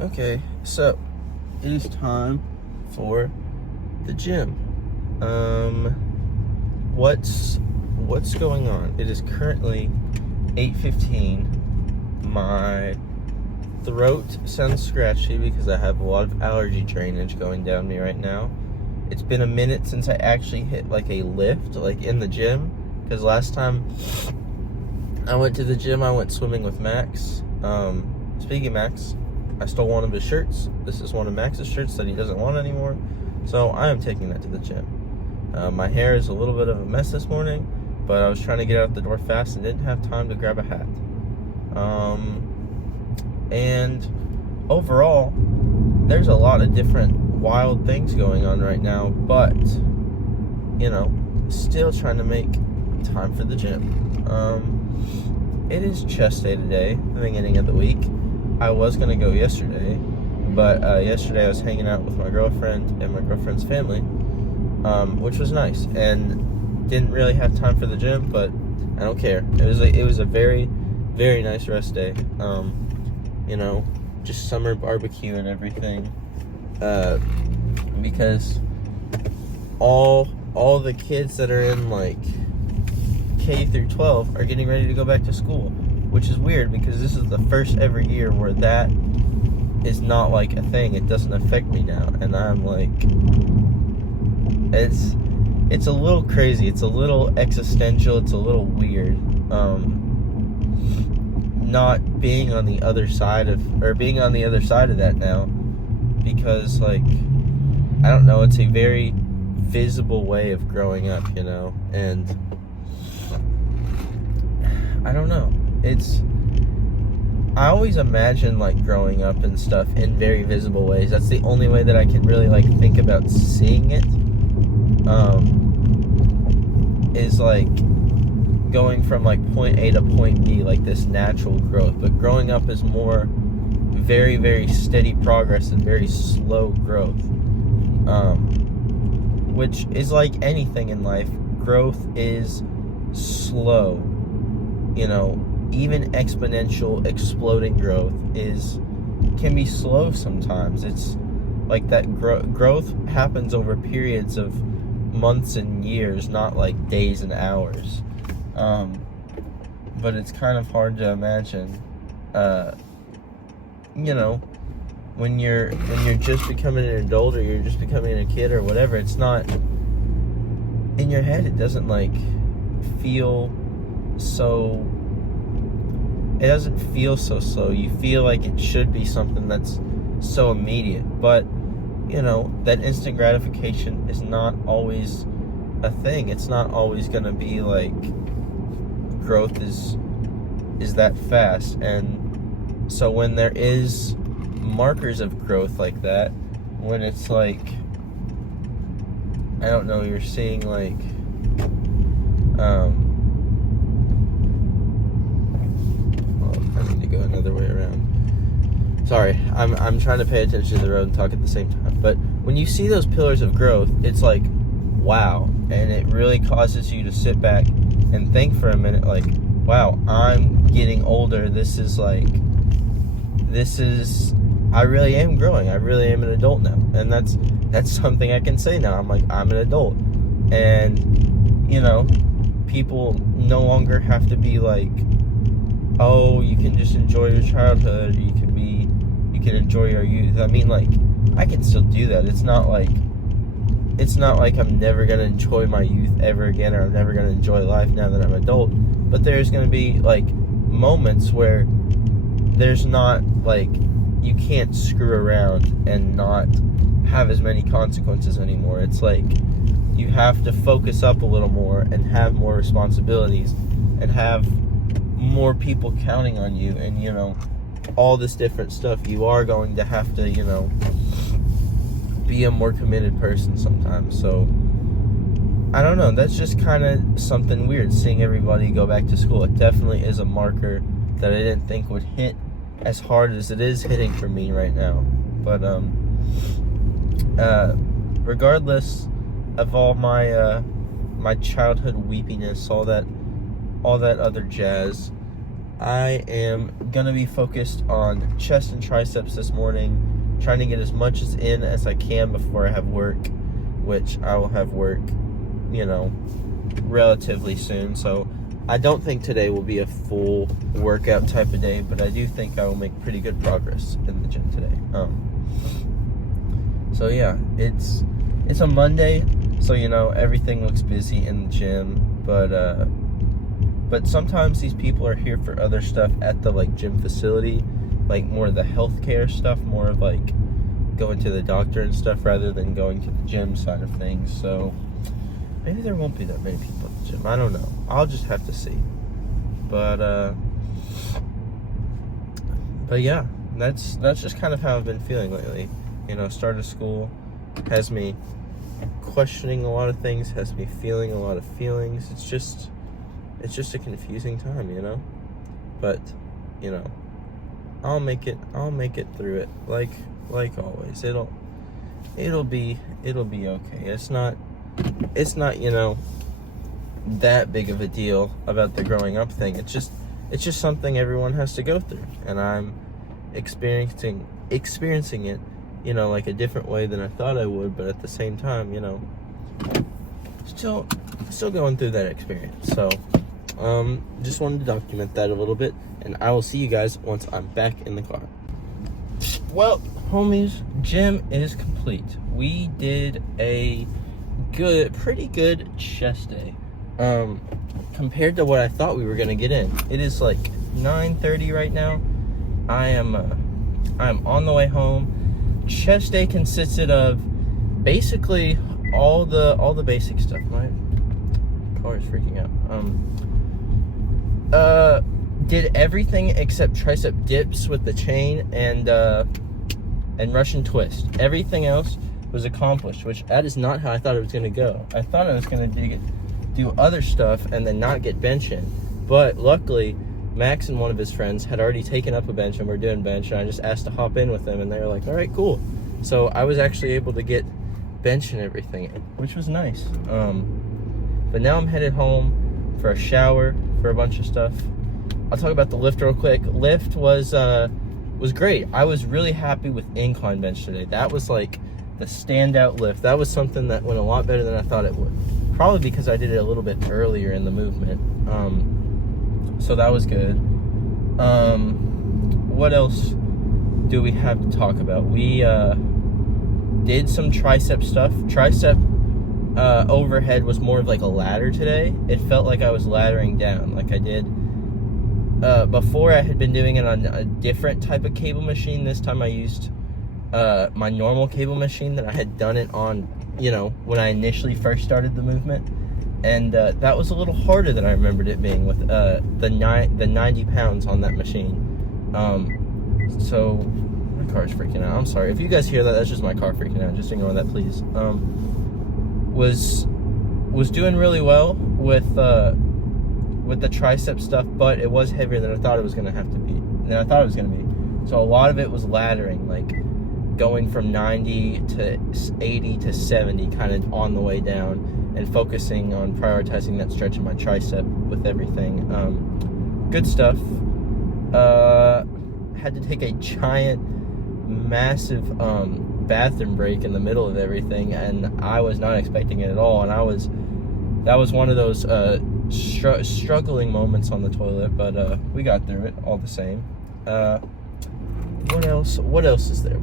Okay, so it is time for the gym. What's going on? It is currently 8:15. My throat sounds scratchy because I have a lot of allergy drainage going down me right now. It's been a minute since I actually hit like a lift, like in the gym, because last time I went to the gym, I went swimming with Max. Speaking of Max, I stole one of his shirts. This is one of Max's shirts that he doesn't want anymore, so I am taking that to the gym. My hair is a little bit of a mess this morning, but I was trying to get out the door fast and didn't have time to grab a hat. And overall, there's a lot of different wild things going on right now, but, still trying to make time for the gym. It is chest day today, the beginning of the week. I was going to go yesterday, but yesterday I was hanging out with my girlfriend and my girlfriend's family, which was nice, and didn't really have time for the gym, but I don't care. It was a very, very nice rest day. Just summer barbecue and everything, because all the kids that are in like K through 12 are getting ready to go back to school, which is weird because this is the first ever year where that is not like a thing. It doesn't affect me now, and I'm like, it's a little crazy, it's a little existential, it's a little weird, not being on the other side of that now, because like, I don't know, it's a very visible way of growing up, and I don't know, I always imagine like growing up and stuff in very visible ways. That's the only way that I can really like think about seeing it, is like going from like point A to point B, like this natural growth. But growing up is more very, very steady progress and very slow growth, which is like anything in life. Growth is slow, even exponential exploding growth can be slow sometimes. It's like that growth happens over periods of months and years, not like days and hours. But it's kind of hard to imagine, when you're just becoming an adult, or you're just becoming a kid or whatever. It's not in your head. It doesn't like feel so. It doesn't feel so slow. You feel like it should be something that's so immediate, but that instant gratification is not always a thing. It's not always gonna be like growth is that fast. And so when there is markers of growth like that, when it's like, I don't know, you're seeing like I need to go another way around. Sorry, I'm trying to pay attention to the road and talk at the same time. But when you see those pillars of growth, it's like, wow. And it really causes you to sit back and think for a minute, like, wow, I'm getting older. I really am growing. I really am an adult now. And that's something I can say now. I'm like, I'm an adult. And, people no longer have to be like, oh, you can just enjoy your childhood, you can enjoy your youth. I mean, like, I can still do that. It's not like I'm never gonna enjoy my youth ever again, or I'm never gonna enjoy life now that I'm an adult. But there's gonna be like moments where there's not like, you can't screw around and not have as many consequences anymore. It's like you have to focus up a little more and have more responsibilities and have more people counting on you, and all this different stuff. You are going to have to be a more committed person sometimes. So I don't know, that's just kind of something weird, seeing everybody go back to school. It definitely is a marker that I didn't think would hit as hard as it is hitting for me right now. But regardless of all my childhood weepiness, all that other jazz, I am gonna be focused on chest and triceps this morning, trying to get as much in as I can before I have work, which I will have work, relatively soon. So I don't think today will be a full workout type of day, but I do think I will make pretty good progress in the gym today. So yeah, it's a Monday, so everything looks busy in the gym, but sometimes these people are here for other stuff at the gym facility, more of the healthcare stuff, more of going to the doctor and stuff rather than going to the gym side of things. So maybe there won't be that many people at the gym. I don't know. I'll just have to see. But yeah, that's just kind of how I've been feeling lately. Start of school has me questioning a lot of things, has me feeling a lot of feelings. It's just a confusing time, but I'll make it through it like always. It'll be okay. It's not that big of a deal about the growing up thing. It's just something everyone has to go through, and I'm experiencing it a different way than I thought I would, but at the same time, still going through that experience. So just wanted to document that a little bit, and I will see you guys once I'm back in the car. Well, homies, gym is complete. We did a pretty good chest day. Compared to what I thought we were gonna get in. It is 9:30 right now. I am on the way home. Chest day consisted of basically all the basic stuff. My car is freaking out. Did everything except tricep dips with the chain and Russian twist. Everything else was accomplished, which that is not how I thought it was going to go. I thought I was going to do other stuff and then not get bench in. But luckily, Max and one of his friends had already taken up a bench and were doing bench, and I just asked to hop in with them, and they were like, all right, cool. So I was actually able to get bench and everything, which was nice. But now I'm headed home for a shower, for a bunch of stuff. I'll talk about the lift real quick. Lift was great. I was really happy with incline bench today. That was the standout lift. That was something that went a lot better than I thought it would. Probably because I did it a little bit earlier in the movement. So that was good. What else do we have to talk about? We did some tricep stuff. Tricep overhead was more of a ladder today. It felt like I was laddering down like I did. Before I had been doing it on a different type of cable machine. This time I used my normal cable machine that I had done it on, when I initially first started the movement. And that was a little harder than I remembered it being with the 90 pounds on that machine. So my car's freaking out. I'm sorry. If you guys hear that, that's just my car freaking out. Just ignore that, please. Was doing really well with the tricep stuff, but it was heavier than I thought it was going to be. So a lot of it was laddering, going from 90 to 80 to 70, kind of on the way down, and focusing on prioritizing that stretch of my tricep with everything. Good stuff. Had to take a giant, massive bathroom break in the middle of everything, and I was not expecting it at all. And that was one of those struggling moments on the toilet, but we got through it all the same. What else is there?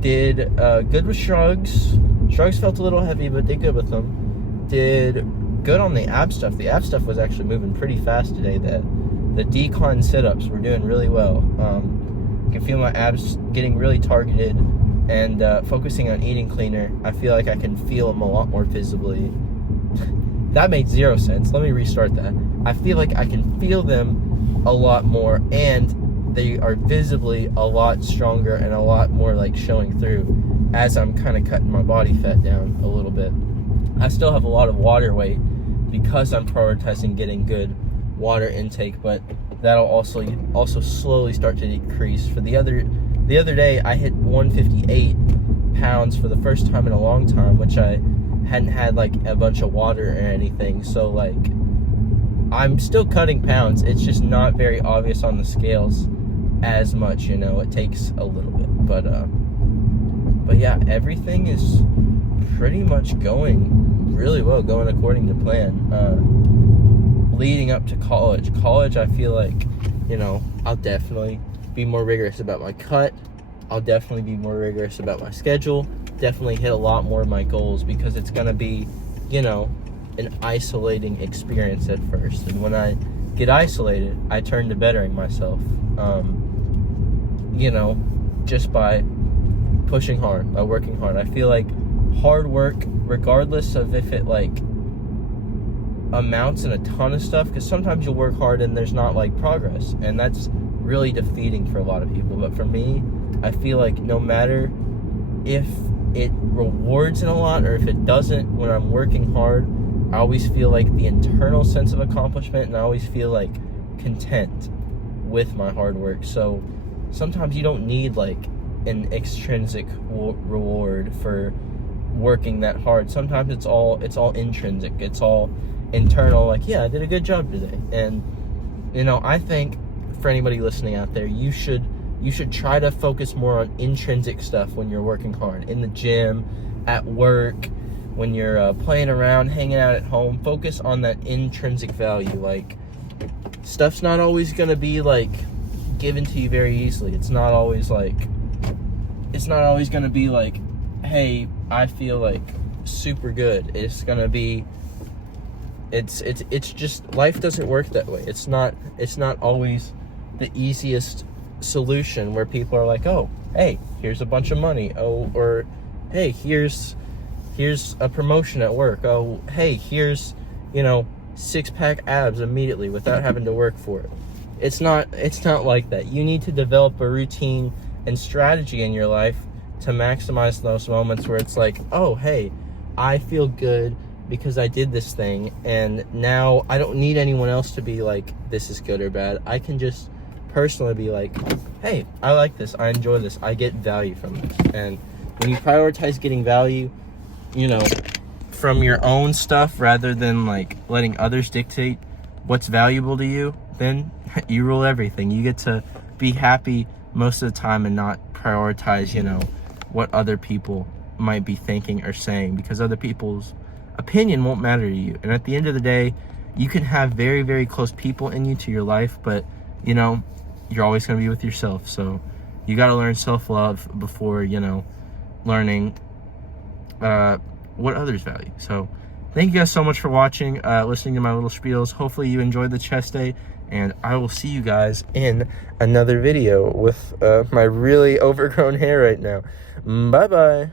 Did good with shrugs. Shrugs felt a little heavy, but did good with them. Did good on the ab stuff. The ab stuff was actually moving pretty fast today. The decline sit-ups were doing really well. You can feel my abs getting really targeted, and focusing on eating cleaner, I feel like I can feel them a lot more visibly. That made zero sense. Let me restart that. I feel like I can feel them a lot more, and they are visibly a lot stronger and a lot more showing through as I'm kind of cutting my body fat down a little bit. I still have a lot of water weight because I'm prioritizing getting good water intake, but that'll also slowly start to decrease. For the other day, I hit 158 pounds for the first time in a long time, which I hadn't had a bunch of water or anything. So I'm still cutting pounds. It's just not very obvious on the scales as much, you know. It takes a little bit, but yeah, everything is pretty much going really well, going according to plan. Leading up to college, I feel like, you know, I'll definitely be more rigorous about my cut. I'll definitely be more rigorous about my schedule. Definitely hit a lot more of my goals, because it's going to be, you know, an isolating experience at first. And when I get isolated, I turn to bettering myself, you know, just by pushing hard, by working hard. I feel like hard work, regardless of if it like amounts in a ton of stuff, because sometimes you'll work hard and there's not like progress, and that's really defeating for a lot of people. But for me, I feel like no matter if it rewards in a lot or if it doesn't, when I'm working hard, I always feel like the internal sense of accomplishment, and I always feel like content with my hard work. So sometimes you don't need like an extrinsic reward for working that hard. Sometimes it's all intrinsic. It's all internal, like, yeah, I did a good job today. And, you know, I think for anybody listening out there, you should try to focus more on intrinsic stuff when you're working hard, in the gym, at work, when you're playing around, hanging out at home. Focus on that intrinsic value. Like, stuff's not always gonna be like given to you very easily. It's not always gonna be like, hey, I feel like super good. It's gonna be, it's just, life doesn't work that way. It's not always the easiest solution where people are like, oh, hey, here's a bunch of money. Oh, or hey, here's a promotion at work. Oh, hey, here's, you know, 6-pack abs immediately without having to work for it. It's not like that. You need to develop a routine and strategy in your life to maximize those moments where it's like, oh, hey, I feel good because I did this thing, and now I don't need anyone else to be like, this is good or bad. I can just personally be like, hey, I like this, I enjoy this, I get value from this. And when you prioritize getting value, you know, from your own stuff rather than like letting others dictate what's valuable to you, then you rule everything. You get to be happy most of the time and not prioritize, you know, what other people might be thinking or saying, because other people's opinion won't matter to you. And at the end of the day, you can have very, very close people in you to your life, but, you know, you're always going to be with yourself. So you got to learn self-love before, you know, learning what others value. So thank you guys so much for watching, listening to my little spiels. Hopefully you enjoyed the chest day, and I will see you guys in another video with my really overgrown hair right now. Bye-bye.